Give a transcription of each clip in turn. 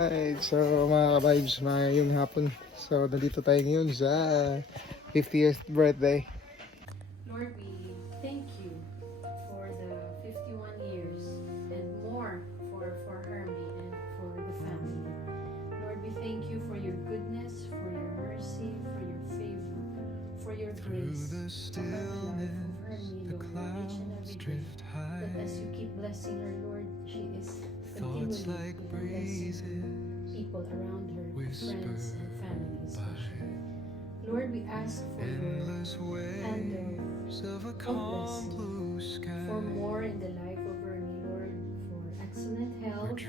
Alright, so mga ka-vibes, ngayong hapon. So, nandito tayo ngayon sa 50th birthday. Lord, we thank you for the 51 years and more for Hermie and for the family. Lord, we thank you for your goodness, for your mercy, for your favor, for your grace upon the life of Hermie, Lord, each and every day. That as you keep blessing her, Lord, she is continually blessing people around her, friends and family especially. Lord, we ask for your hand of blessing, for more in the life of Ernie, Lord, for excellent health, for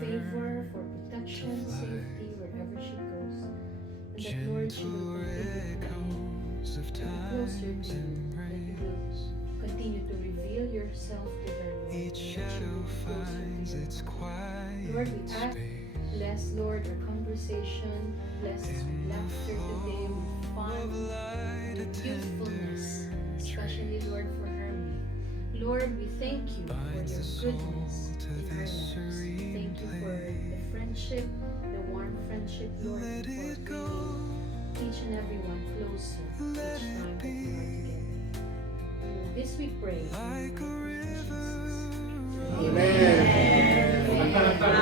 favor, for protection, safety, wherever she goes. And that, Lord, she will continue to be closer to you, that you will continue to reveal yourself to her, Lord, and that she will be closer to you. Lord, we ask, bless, Lord, our conversation, bless laughter today with fun, with youthfulness, especially, Lord, for Hermie. Lord, we thank you for your goodness in our lives. Thank you for the friendship, the warm friendship, Lord, for bringing each and every one closer each time that we are together. This we pray. Amen.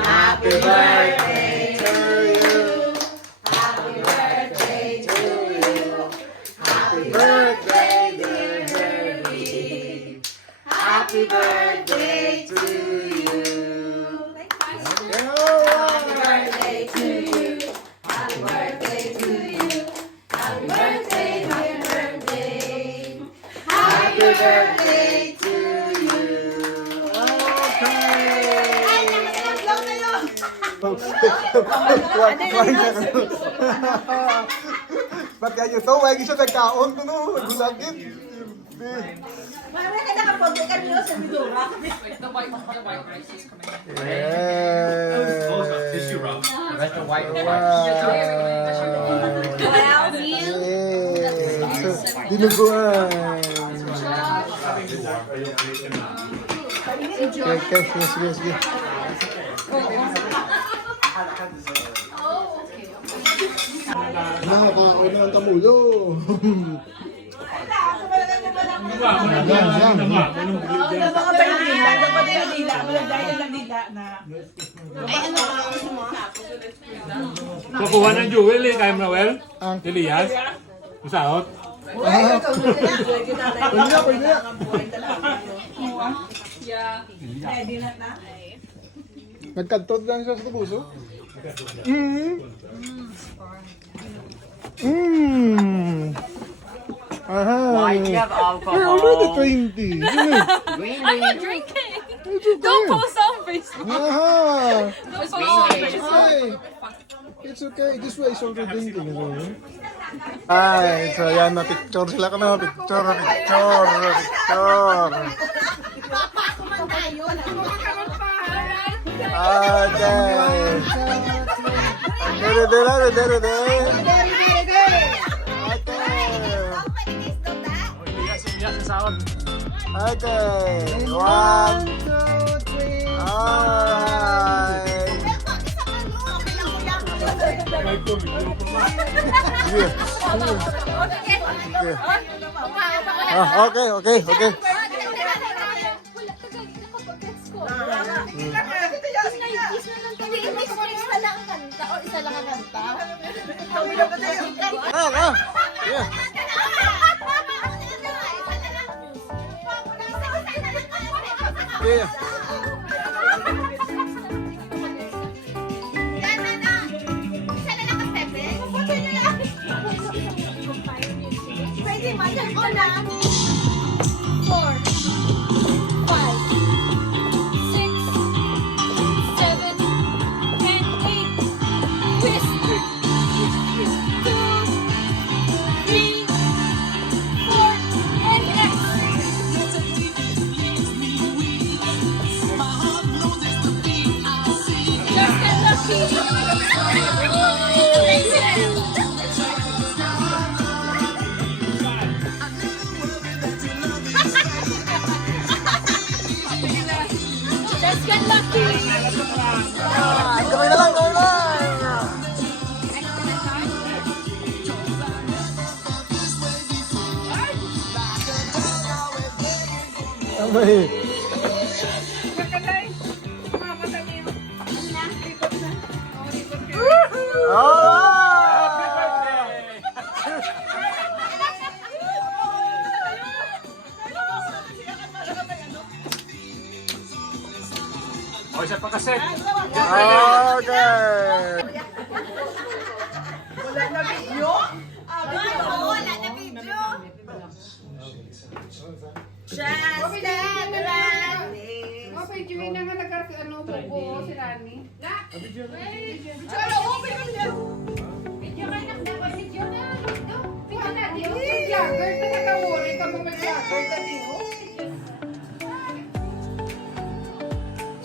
Happy birthday to you. Happy birthday to you. Happy birthday, dear Herbie. Happy birthday to you. Happy birthday to you. Happy birthday to you. Happy birthday, dear Herbie. Happy birthday to you. Ba't kaya nyo to? Wagi siya nagkaon ko no? Nagulagin. Marami ka nakapote ka nyo sa Midura. The white rice is coming. Yeah. Tissue roll. That's the white Wow. Well, Neil. Yeah. Dinuguan. Okay, sige. Nakakaon na ang kamulo. Kukuha ng jewel eh, kaya mo well? Elias? Masaot? Pwede na. Nagkantod lang siya sa puso. Aha. Why do you have alcohol? You're already 20. I'm not drinking. Don't post on Facebook. Aha. Don't post on It's Facebook. okay. It's okay. This way is already drinking. Ay, so yan na picture sila ka na. Picture. Okay. Okay. 1, 2, 3. Alright. Okay. Isa lang ang kanta. Yeah. Yeah. Pwede man. O na. 4, 5, 6, 7, and 8. Twist. 2, 3, 4, and X. Just get lucky. Tama eh. O, isa pa kaset. Okay. Wala na video. Just stand around. Okay, Joey na nga ano buko si Rani. Video ka na dapat video na. Video na di. Vlogger ka na kawuri ka mo mag-vlogger ka di.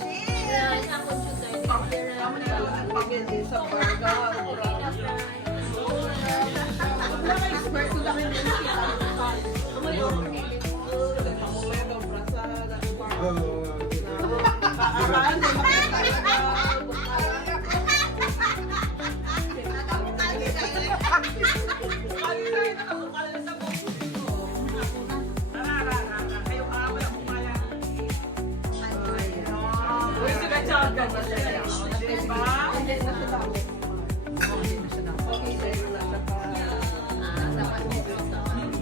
Cheers. Ako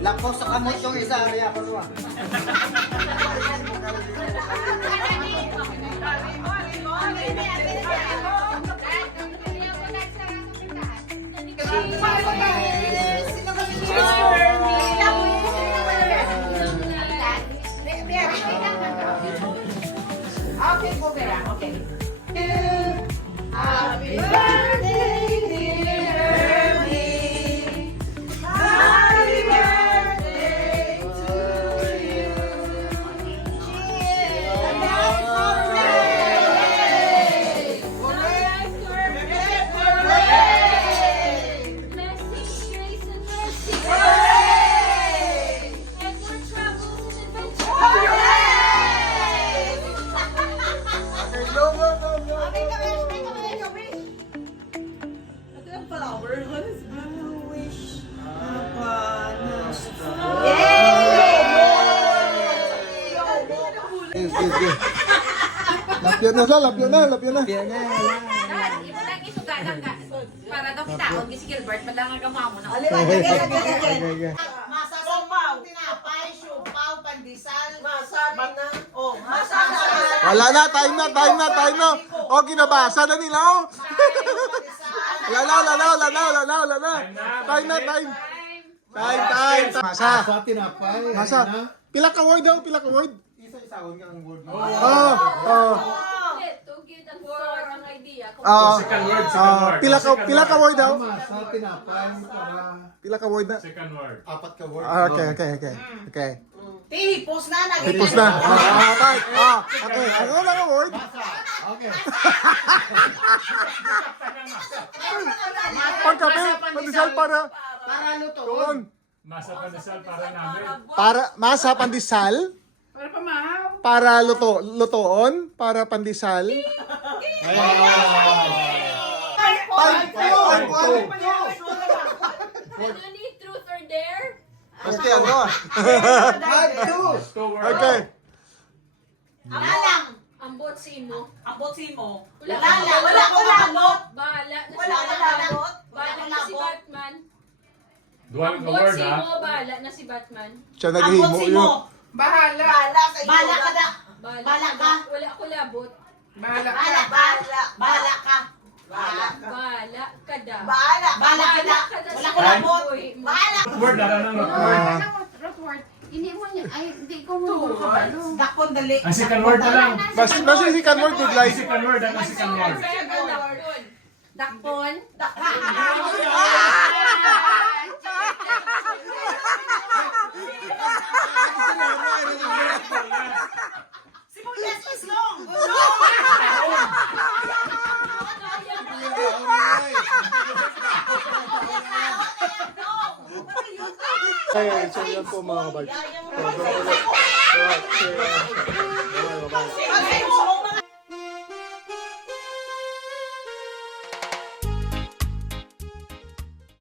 Lakos sa kamot yung isa, kaya ako naman. Okay, go Vera. Okay. Happy birthday, dear Ernie. Happy birthday to you. Cheers. Blessings, grace, and mercy. And more troubles and adventures. Lapyan na sa, lapyan na. Para daw kita, huwag si Gilbert, madang agama mo na. Masasapaw, tinapay, siupaw, pandesal, masabi na. Oh, masabi Wala na, time na. O, kinabasa na nila, oh. Wala na. Time na. Masa. Masa. Pila ka word daw, Isa-isaon ka ang word mo. Tugid ang for ang idea. Second word. Pila ka word daw. Masa, tinapay, para Pila ka word na. Second word. apat ka word. Okay. Tihipos na, Tipos na. Okay. Ano na ka word? Okay. Pagkape, pandesal para lutoon. Masa pandesal para namin. masa pandesal, Para pamahaw. para lutoon, para pandesal. Ano ni truth or dare? Basta ano ah. Two words. Okay. Lalang. Ambot sino? Abot mo. Wala Wala ko labot. Bahala na Wala si ko Batman. labot. Bahala na si Batman. Dual ka Ambot word ha. sino? Bahala na si Batman. Siya Abot naghihimo yun. mo. Bahala. Bala ka na. Bahala ka. Wala ako labot. Bahala ka. Bala ka. Bala ka. Bahala ka da. Bala ka na. Wala ko labot. Bala. Word, dala ng word. Root word. Hindi mo niya. Ay, hindi ko mo kabalo. Dakon dali. Ang second word na lang. Basta si kan word good life. Second word, ang second word. Dakpon. Sibuyas is long. Ay, so yan po mga kabay. Bye.